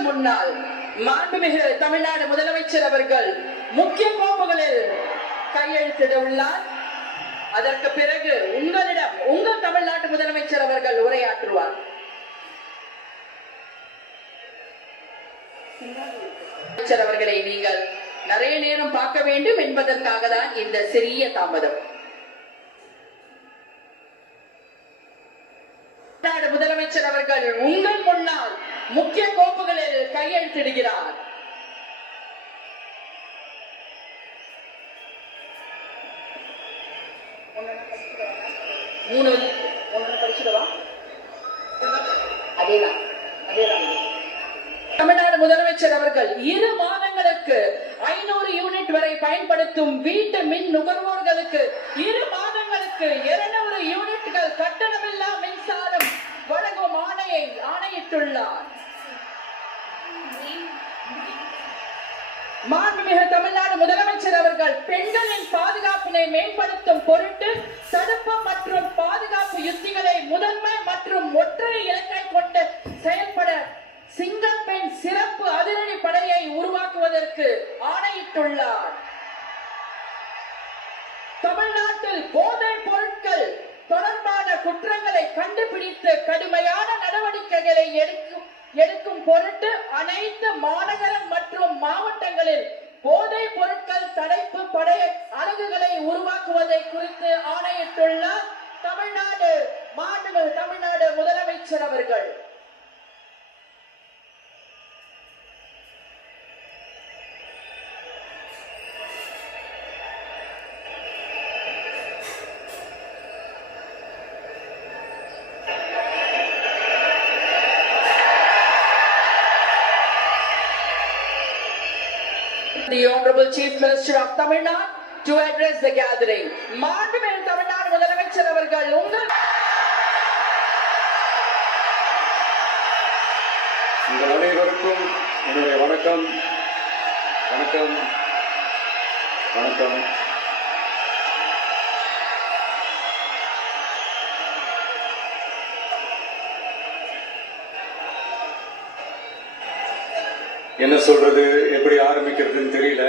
உங்கள் முன்னால் மாண்புமிகு தமிழ்நாடு முதலமைச்சர் அவர்கள் முக்கிய கோப்புகளில் கையெழுத்திட உள்ளார். அதற்கு பிறகு உங்களிடம் உங்கள் தமிழ்நாட்டு முதலமைச்சர் அவர்கள் உரையாற்றுவார். அமைச்சர் அவர்களை நீங்கள் நிறைய நேரம் பார்க்க வேண்டும் என்பதற்காக தான் இந்த சிறிய தாமதம். முதலமைச்சர் அவர்கள் உங்கள் முன்னால் முக்கிய கோப்புகளில் கையெழுத்திடுகிறார். தமிழ்நாடு முதலமைச்சர் அவர்கள் 2 மாதங்களுக்கு 500 யூனிட் வரை பயன்படுத்தும் வீட்டு மின் நுகர்வோர்களுக்கு 2 மாதங்களுக்கு 200 யூனிட்கள் கட்டணமில்லா மின்சாரம் வழங்கும் ஆணையிட்டுள்ளார். மாண்புமிகு தமிழ்நாடு முதலமைச்சர் அவர்கள் பெண்களின் பாதுகாப்பினை மேம்படுத்தும் பொருட்டு தடுப்பு மற்றும் பாதுகாப்பு யுத்திகளை முதன்மை மற்றும் ஒற்றை இலக்கை கொண்டு செயல்பட சிங்கள் பெண் சிறப்பு அதிரடி படையை உருவாக்குவதற்கு ஆணையிட்டுள்ளார். தமிழ்நாட்டில் போதைப் பொருட்கள் தொடர்பான குற்றங்களை கண்டுபிடித்து கடுமையான நடவடிக்கைகளை எடுக்கும் பொருட்டு அனைத்து மாநகரம் மற்றும் மாவட்டங்களில் போதைப் பொருட்கள் தடுப்பு படை அலகுகளை உருவாக்குவதை குறித்து ஆணையிட்டுள்ளார் தமிழ்நாடு முதலமைச்சர் அவர்கள். The Honorable Chief Minister of Tamil Nadu to address the gathering. மாண்புமிகு தமிழ்நாடு முதலமைச்சர் அவர்கள் உங்கள் அனைவருக்கும் என்னுடைய வணக்கம். வணக்கம் வணக்கம். என்ன சொல்றது, எப்படி ஆரம்பிக்கிறதுன்னு தெரியல.